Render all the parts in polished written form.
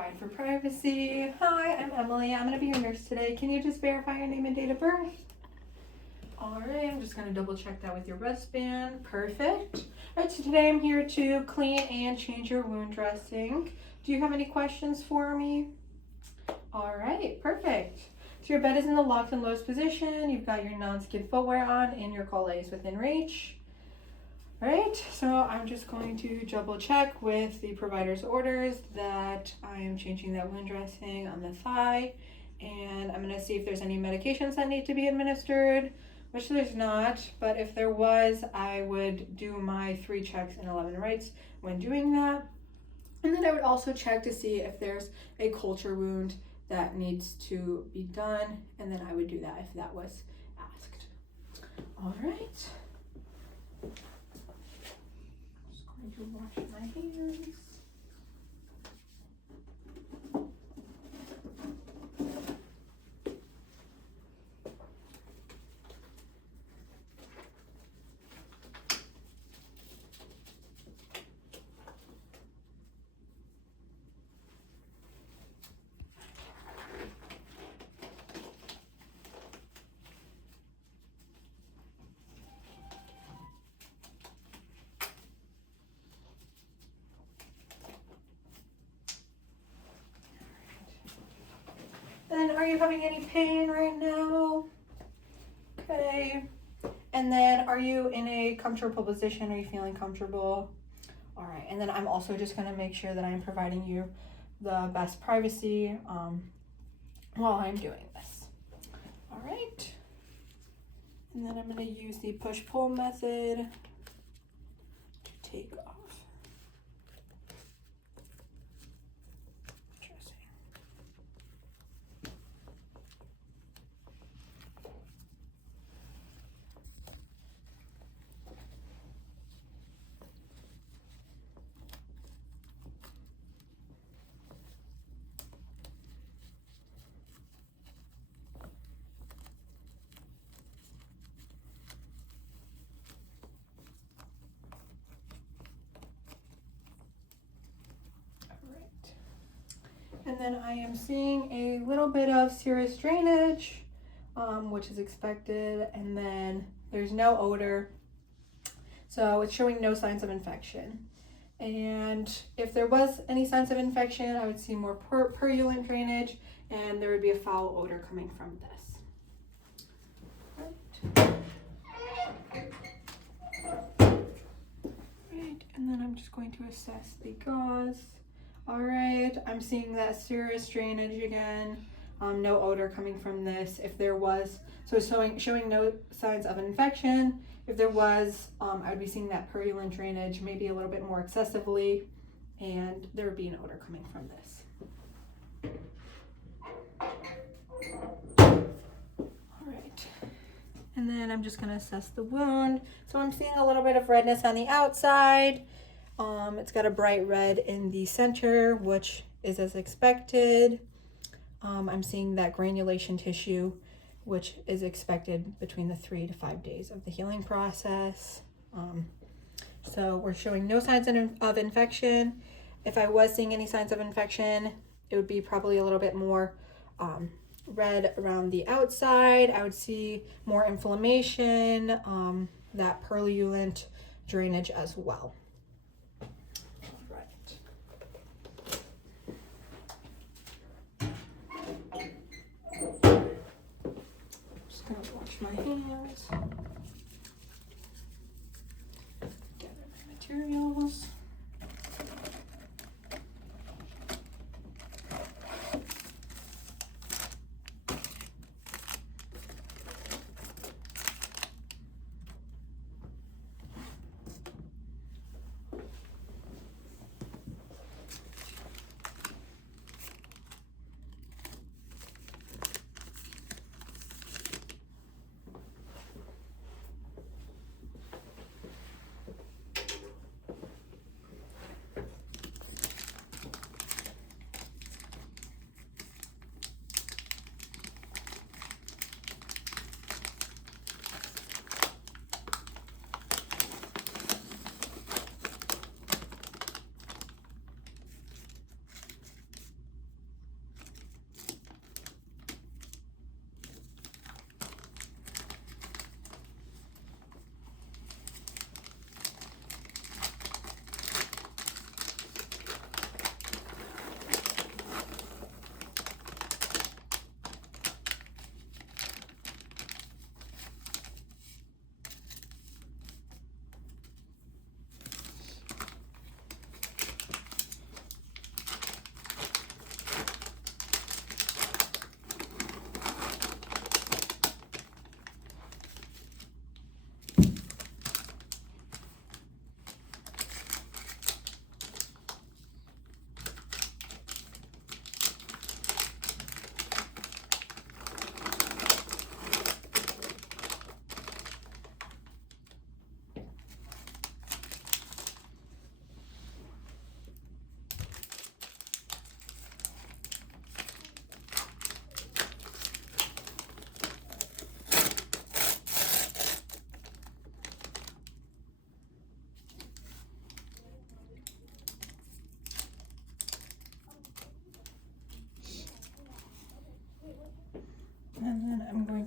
Provide for privacy. Hi, I'm Emily. I'm going to be your nurse today. Can you just verify your name and date of birth? All right, I'm just going to double check that with your wristband. Perfect. All right, so today I'm here to clean and change your wound dressing. Do you have any questions for me? All right, perfect. So your bed is in the locked and loose position. You've got your non-skid footwear on and your collet is within reach. All right, so I'm just going to double check with the provider's orders that I am changing that wound dressing on the thigh, and I'm going to see if there's any medications that need to be administered, which there's not, but if there was, I would do my 3 checks and 11 rights when doing that. And then I would also check to see if there's a culture wound that needs to be done, and then I would do that if that was asked. All right. Just going to wash my hands. Then, are you having any pain right now? Okay. And then, are you in a comfortable position? Are you feeling comfortable? All right. And then I'm also just going to make sure that I'm providing you the best privacy while I'm doing this. All right. And then I'm going to use the push-pull method to take off dressing. And then I am seeing a little bit of serous drainage, which is expected, and then there's no odor, so it's showing no signs of infection. And if there was any signs of infection, I would see more purulent drainage, and there would be a foul odor coming from this. Right, and then I'm just going to assess the gauze. All right, I'm seeing that serous drainage again. No odor coming from this. If there was, so it's showing no signs of infection. If there was, I would be seeing that purulent drainage, maybe a little bit more excessively, and there would be an odor coming from this. All right, and then I'm just gonna assess the wound. So I'm seeing a little bit of redness on the outside. It's got a bright red in the center, which is as expected. I'm seeing that granulation tissue, which is expected between the 3 to 5 days of the healing process. So we're showing no signs of infection. If I was seeing any signs of infection, it would be probably a little bit more red around the outside. I would see more inflammation, that purulent drainage as well. My hands, gather my materials.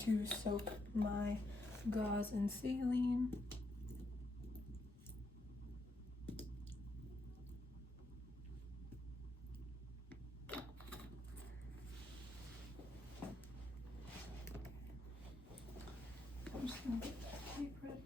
to soak my gauze in saline. I'm just gonna get that tape ready.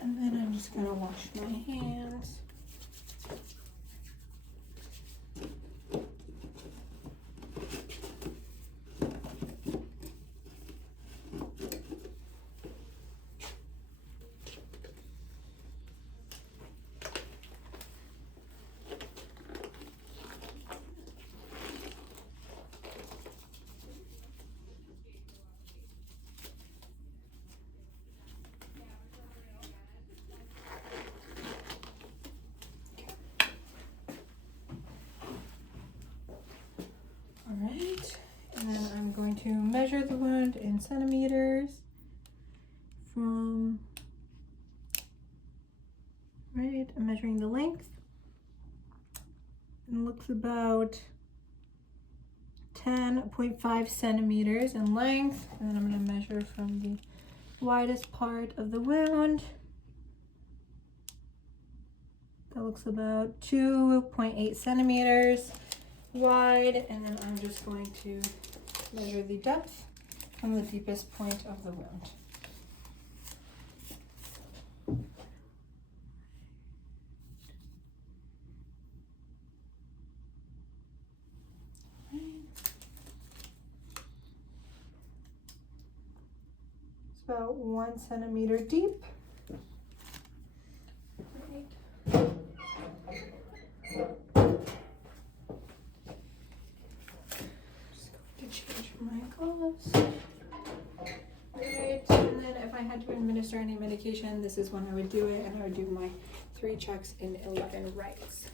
And then I'm just gonna wash my hands. Alright, and then I'm going to measure the wound in centimeters from, right, I'm measuring the length. It looks about 10.5 centimeters in length, and then I'm going to measure from the widest part of the wound. That looks about 2.8 centimeters wide, and then I'm just going to measure the depth from the deepest point of the wound. It's about 1 centimeter deep. My gloves. Right, and then if I had to administer any medication, this is when I would do it, and I would do my 3 checks in 11 rights.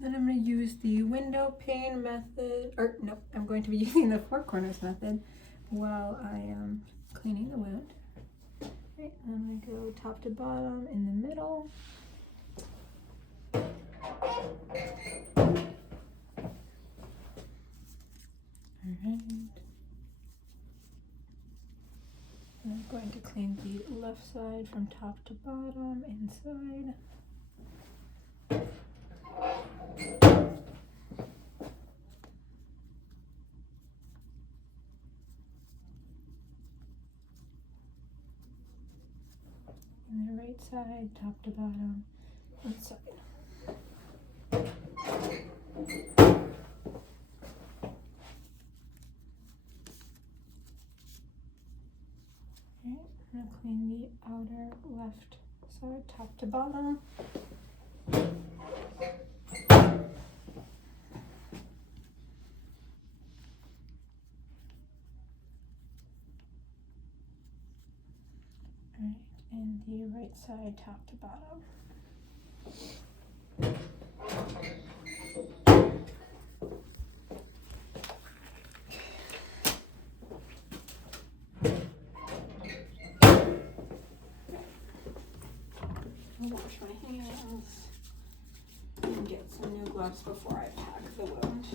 Then I'm going to use the window pane method, or no, I'm going to be using the 4 corners method while I am cleaning the wound. Okay, I'm going to go top to bottom in the middle. Alright. I'm going to clean the left side from top to bottom, inside. And the right side, top to bottom, inside. Okay, I'm gonna clean the outer left side, top to bottom. Alright, and the right side, top to bottom. I'll wash my hands and get some new gloves before I pack the wound.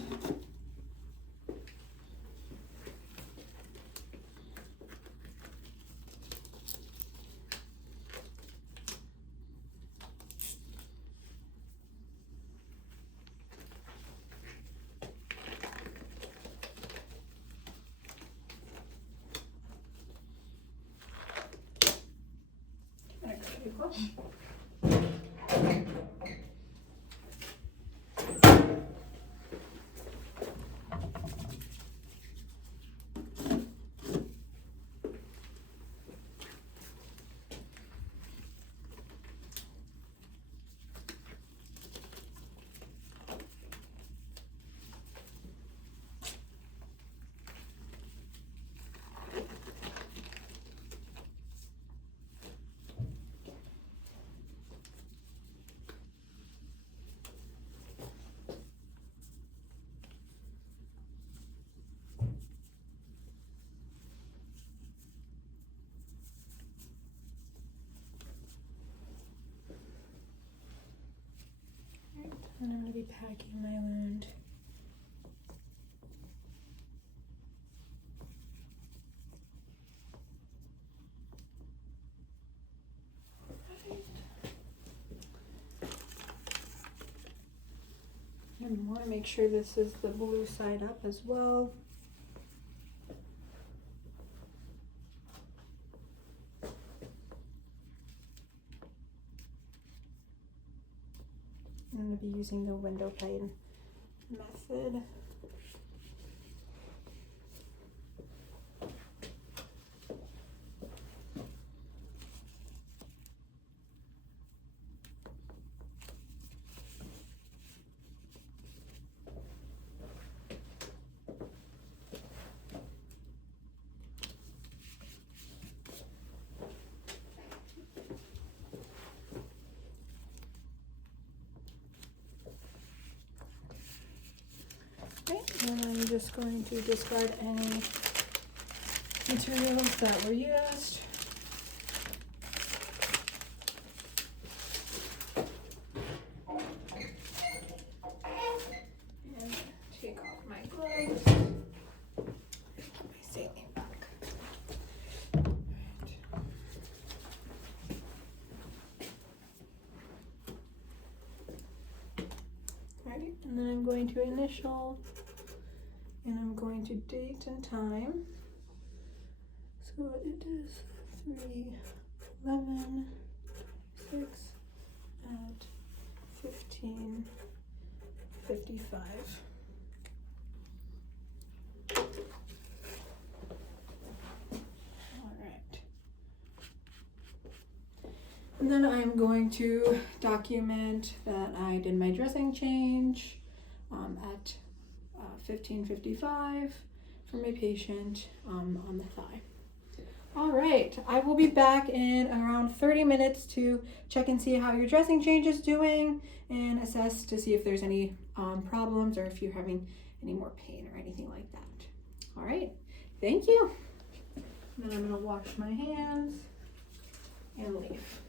And I'm going to be packing my wound. And I want to make sure this is the blue side up as well. I'm going to be using the window pane method. And I'm just going to discard any materials that were used. And take off my gloves. Put my saline back. Alright, and then I'm going to initial. And I'm going to date and time. So it is 3/11/6 at 15:55. All right. And then I'm going to document that I did my dressing change at 15:55 for my patient on the thigh. All right, I will be back in around 30 minutes to check and see how your dressing change is doing and assess to see if there's any problems or if you're having any more pain or anything like that. All right, thank you. Then I'm gonna wash my hands and leave.